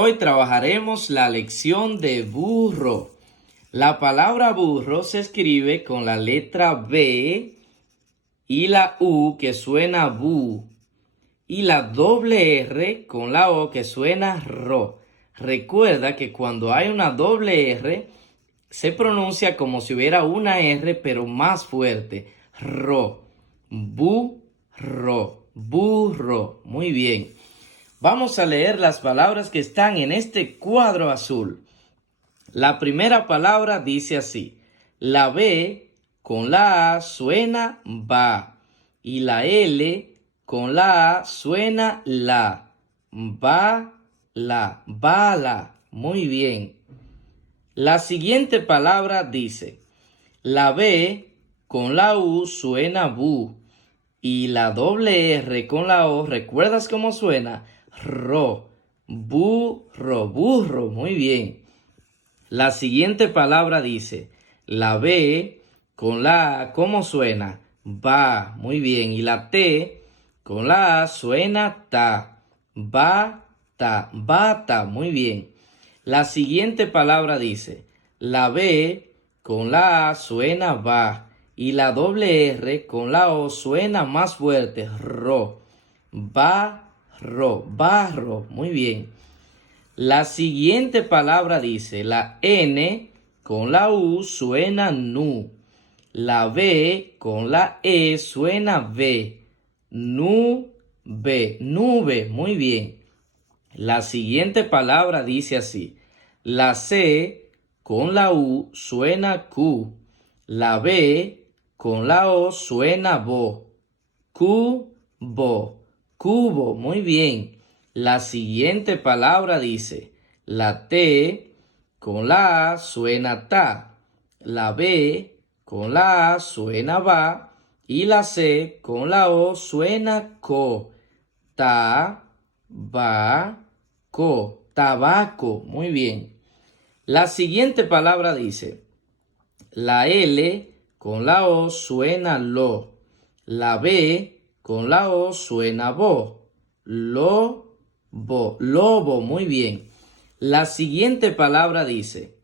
Hoy trabajaremos la lección de burro. La palabra burro se escribe con la letra B y la U que suena bu y la doble R con la O que suena ro. Recuerda que cuando hay una doble R se pronuncia como si hubiera una R pero más fuerte. Ro, burro, burro. Muy bien. Vamos a leer las palabras que están en este cuadro azul. La primera palabra dice así. La B con la A suena ba. Y la L con la A suena la. Bala. Muy bien. La siguiente palabra dice. La B con la U suena bu. Y la doble R con la O, ¿recuerdas cómo suena? Ro, burro, burro. Muy bien. La siguiente palabra dice, la B con la A, ¿cómo suena? Ba. Muy bien. Y la T con la A suena ta. Bata. Muy bien. La siguiente palabra dice, la B con la A suena ba. Y la doble R con la O suena más fuerte. Ro. Barro. Muy bien. La siguiente palabra dice, la N con la U suena nu. La B con la E suena V. Nube. Muy bien. La siguiente palabra dice así. La C con la U suena Q. La B con la O suena bo. Cubo. Muy bien. La siguiente palabra dice. La T con la A suena ta. La B con la A suena ba. Y la C con la O suena co. Tabaco. Muy bien. La siguiente palabra dice, la L con la O suena lo. La B con la O suena bo. Lobo. Muy bien. La siguiente palabra dice,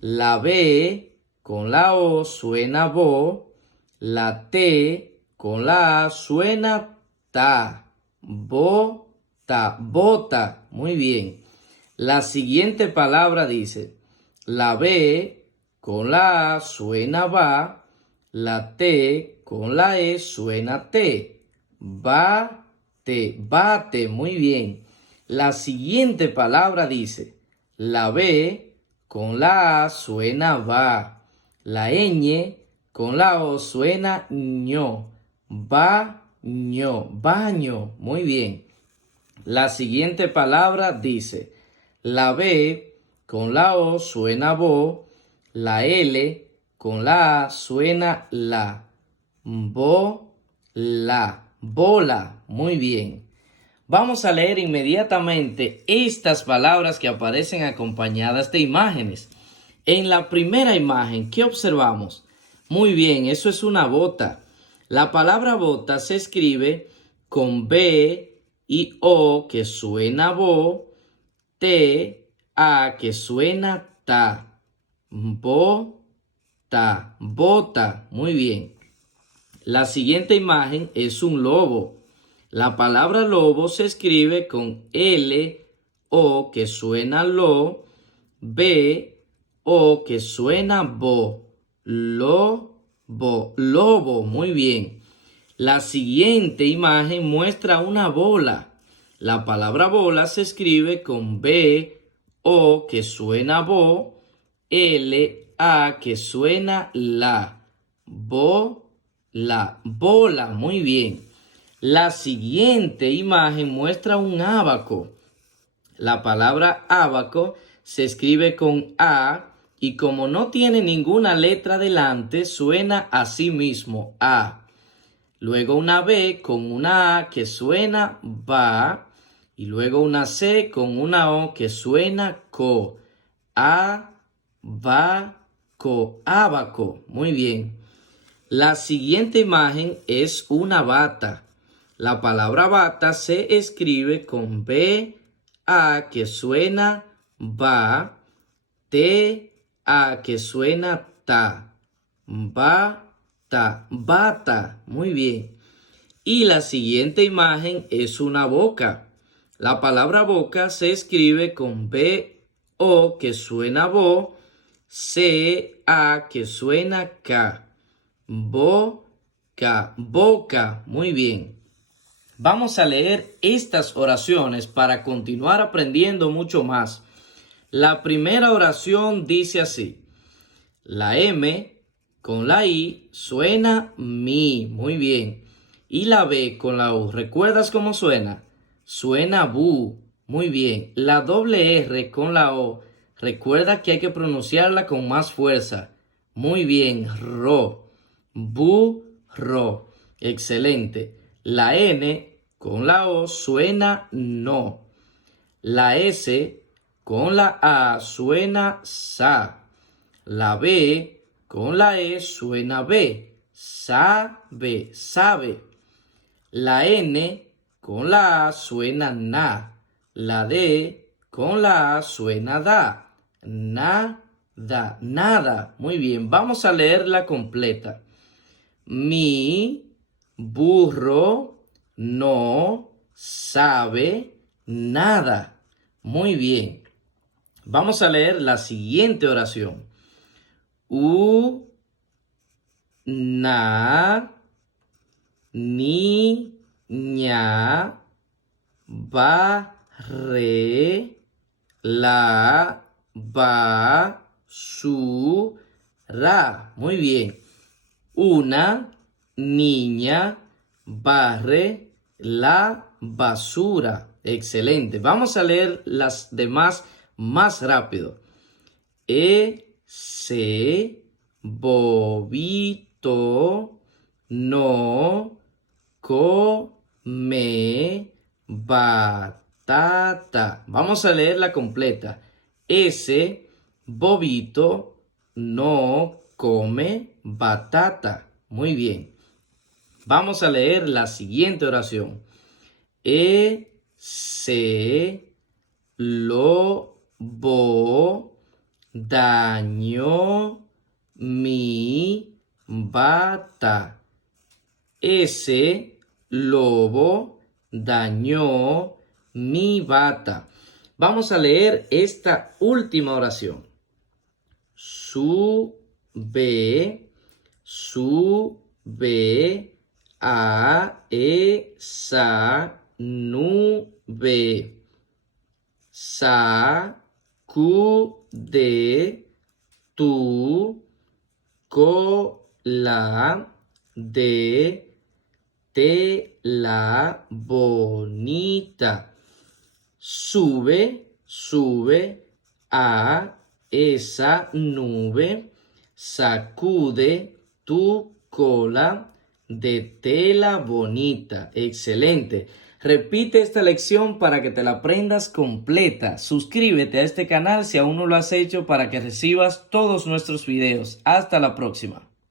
la B con la O suena bo. La T con la A suena ta. Bota. Muy bien. La siguiente palabra dice, la B con la A suena ba. La T con la E suena te. Bate. Muy bien. La siguiente palabra dice, la B con la A suena ba. La ñ con la O suena ño. Baño. Muy bien. La siguiente palabra dice, la B con la O suena bo. La L con la A suena la. Bola. Muy bien. Vamos a leer inmediatamente estas palabras que aparecen acompañadas de imágenes. En la primera imagen, ¿qué observamos? Muy bien, eso es una bota. La palabra bota se escribe con B y O que suena bo, T, A que suena ta. Bota. Muy bien. La siguiente imagen es un lobo. La palabra lobo se escribe con L, O que suena lo, B, O que suena bo. Lobo. Muy bien. La siguiente imagen muestra una bola. La palabra bola se escribe con B, O que suena bo, L, A que suena la. Bola. Muy bien. La siguiente imagen muestra un abaco. La palabra abaco se escribe con A y como no tiene ninguna letra delante, suena así mismo, A. Luego una B con una A que suena ba. Y luego una C con una O que suena co. Abaco. Muy bien. La siguiente imagen es una bata. La palabra bata se escribe con B, A que suena ba, T, A que suena ta, bata, bata. Muy bien. Y la siguiente imagen es una boca. La palabra boca se escribe con B-O que suena bo, C-A que suena K. Boca, boca. Muy bien. Vamos a leer estas oraciones para continuar aprendiendo mucho más. La primera oración dice así. La M con la I suena mi. Muy bien. Y la B con la U, ¿recuerdas cómo suena? Suena bu. Muy bien. La doble R con la O, recuerda que hay que pronunciarla con más fuerza. Muy bien. Ro. Bu, ro. Excelente. La N con la O suena no. La S con la A suena sa. La B con la E suena B. Sabe, sabe. La N con la A suena na. La D con la A suena da. Nada, nada. Muy bien, vamos a leerla completa. Mi burro no sabe nada. Muy bien. Vamos a leer la siguiente oración. Una niña barre la basura. Muy bien. Una niña barre la basura. Excelente. Vamos a leer las demás más rápido. Ese bobito no come batata. Vamos a leerla completa. Ese bobito no come batata. Muy bien. Vamos a leer la siguiente oración. Ese lobo dañó mi bata. Ese lobo dañó mi bata. Vamos a leer esta última oración. Sube a esa nube. Sacude tu cola de tela bonita. Sube a esa nube. Sacude tu cola de tela bonita. Excelente. Repite esta lección para que te la aprendas completa. Suscríbete a este canal si aún no lo has hecho para que recibas todos nuestros videos. Hasta la próxima.